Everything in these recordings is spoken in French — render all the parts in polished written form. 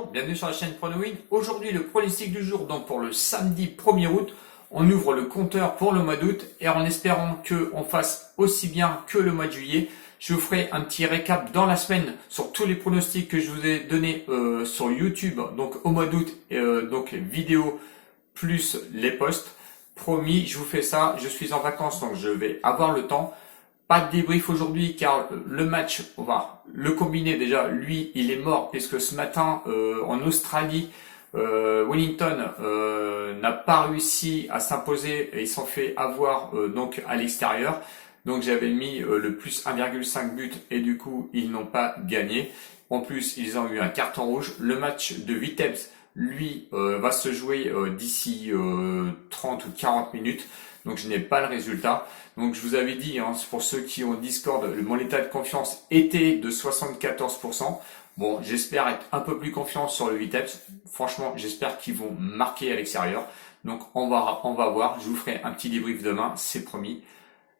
bonjour, bienvenue sur la chaîne PronoWin. Aujourd'hui le pronostic du jour, donc pour le samedi 1er août, on ouvre le compteur pour le mois d'août et en espérant qu'on fasse aussi bien que le mois de juillet, je vous ferai un petit récap dans la semaine sur tous les pronostics que je vous ai donnés sur YouTube, donc au mois d'août, donc les vidéos plus les posts. Promis, je vous fais ça, je suis en vacances donc je vais avoir le temps. Pas de débrief aujourd'hui car le match, on va le combiner déjà, lui il est mort puisque ce matin en Australie, Wellington n'a pas réussi à s'imposer et ils sont fait avoir donc à l'extérieur. Donc j'avais mis le plus 1,5 but et du coup ils n'ont pas gagné. En plus ils ont eu un carton rouge. Le match de Vitebsk, lui, va se jouer d'ici 30 ou 40 minutes. Donc je n'ai pas le résultat. Donc je vous avais dit, hein, pour ceux qui ont Discord, mon état de confiance était de 74%. Bon, j'espère être un peu plus confiant sur le Vitebsk. Franchement, j'espère qu'ils vont marquer à l'extérieur. Donc on va voir. Je vous ferai un petit débrief demain, c'est promis.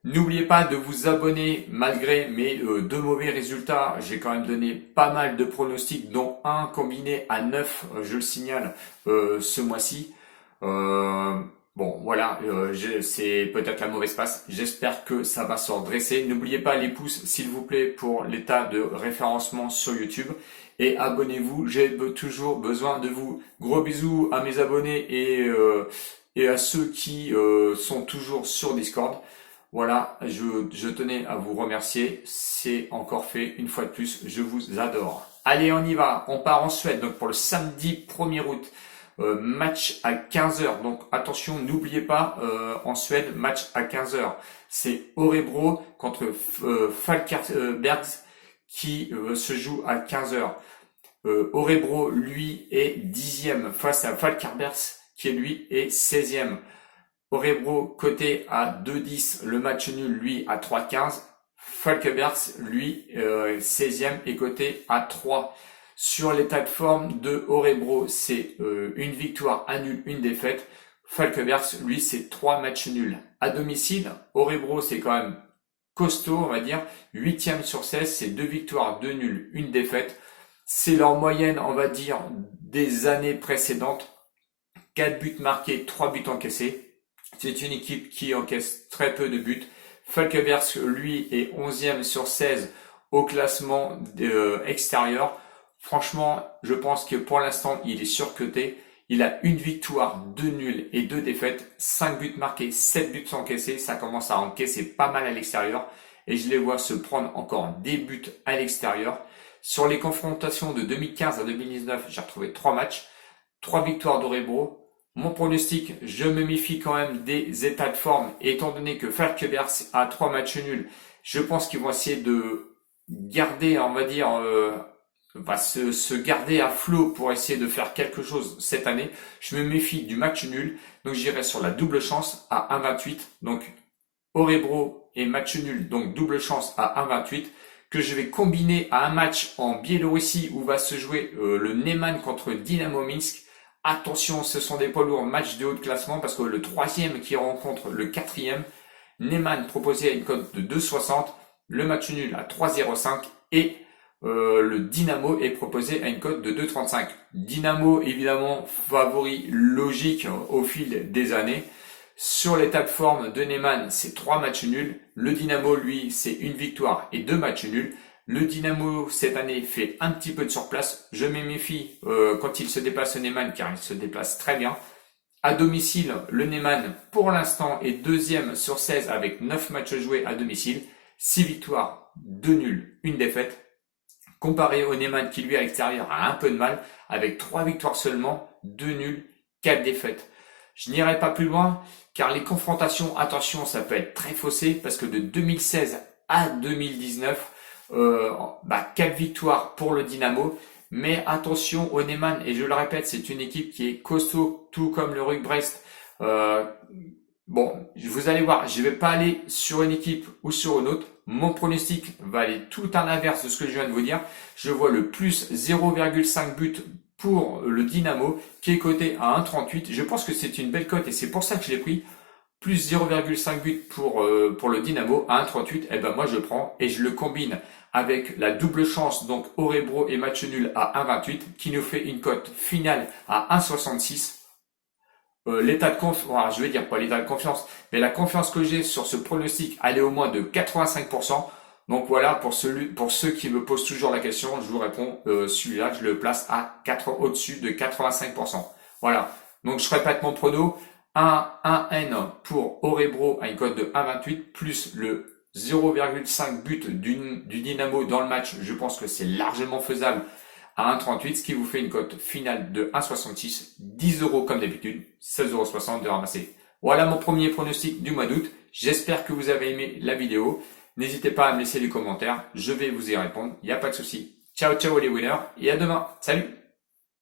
N'oubliez pas de vous abonner malgré mes deux mauvais résultats. J'ai quand même donné pas mal de pronostics, dont un combiné à 9, je le signale, ce mois-ci. Bon, voilà, c'est peut-être la mauvaise passe. J'espère que ça va se redresser. N'oubliez pas les pouces, s'il vous plaît, pour l'état de référencement sur YouTube. Et abonnez-vous, j'ai toujours besoin de vous. Gros bisous à mes abonnés et à ceux qui sont toujours sur Discord. Voilà, je tenais à vous remercier. C'est encore fait une fois de plus. Je vous adore. Allez, on y va. On part en Suède donc pour le samedi 1er août. Match à 15h. Donc attention, n'oubliez pas, en Suède, match à 15h. C'est Örebro contre Falkenberg qui se joue à 15h. Örebro, lui, est 10e face à Falkenberg qui, lui, est 16e. Örebro coté à 2,10, le match nul, lui, à 3,15. Falkenberg, lui, 16e et coté à 3. Sur l'état de forme de Örebro, c'est une victoire, un nul, une défaite. Falkenberg, lui, c'est 3 matchs nuls. À domicile, Örebro, c'est quand même costaud, on va dire. 8e sur 16, c'est 2 victoires, 2 nuls, une défaite. C'est leur moyenne, on va dire, des années précédentes. 4 buts marqués, 3 buts encaissés. C'est une équipe qui encaisse très peu de buts. Falkenberg, lui, est 11e sur 16 au classement extérieur. Franchement, je pense que pour l'instant, il est surcoté. Il a une victoire, 2 nuls et 2 défaites. 5 buts marqués, 7 buts encaissés. Ça commence à encaisser pas mal à l'extérieur. Et je les vois se prendre encore des buts à l'extérieur. Sur les confrontations de 2015 à 2019, j'ai retrouvé 3 matchs. 3 victoires d'Örebro. Mon pronostic, je me méfie quand même des états de forme. Et étant donné que Falkenberg a 3 matchs nuls, je pense qu'ils vont essayer de garder, on va dire, va se garder à flot pour essayer de faire quelque chose cette année. Je me méfie du match nul. Donc j'irai sur la double chance à 1,28. Donc Örebro et match nul, donc double chance à 1,28. Que je vais combiner à un match en Biélorussie où va se jouer le Neman contre Dynamo Minsk. Attention, ce sont des poids lourds, match de haut de classement parce que le 3e qui rencontre le 4e. Neman proposé à une cote de 2,60. Le match nul à 3,05 et le Dynamo est proposé à une cote de 2,35. Dynamo, évidemment, favori logique au fil des années. Sur l'état de forme de Neman, c'est 3 matchs nuls. Le Dynamo, lui, c'est une victoire et 2 matchs nuls. Le Dynamo, cette année, fait un petit peu de surplace. Je me méfie quand il se déplace au Neman, car il se déplace très bien. À domicile, le Neman, pour l'instant, est 2e sur 16 avec 9 matchs joués à domicile. 6 victoires, 2 nuls, une défaite. Comparé au Neman qui lui à l'extérieur a un peu de mal avec 3 victoires seulement, 2 nuls, 4 défaites. Je n'irai pas plus loin car les confrontations, attention, ça peut être très faussé parce que de 2016 à 2019, 4 victoires pour le Dynamo. Mais attention au Neman, et je le répète, c'est une équipe qui est costaud, tout comme le RUC Brest. Bon, vous allez voir, je ne vais pas aller sur une équipe ou sur une autre. Mon pronostic va aller tout à l'inverse de ce que je viens de vous dire. Je vois le plus 0,5 but pour le Dynamo qui est coté à 1,38. Je pense que c'est une belle cote et c'est pour ça que je l'ai pris. Plus 0,5 but pour le Dynamo à 1,38. Et ben moi je prends et je le combine avec la double chance, donc Orebro et match nul à 1,28 qui nous fait une cote finale à 1,66. L'état de confiance, je vais dire pas l'état de confiance, mais la confiance que j'ai sur ce pronostic, elle est au moins de 85%. Donc voilà, pour ceux qui me posent toujours la question, je vous réponds, celui-là, je le place à au-dessus de 85%. Voilà, donc je répète mon prono, 1-N pour Orebro à une cote de 1,28, plus le 0,5 but du Dynamo dans le match, je pense que c'est largement faisable à 1,38, ce qui vous fait une cote finale de 1,66, 10 euros comme d'habitude, 16,60 € de ramasser. Voilà mon premier pronostic du mois d'août. J'espère que vous avez aimé la vidéo. N'hésitez pas à me laisser des commentaires, je vais vous y répondre, il n'y a pas de souci. Ciao, ciao les winners et à demain. Salut!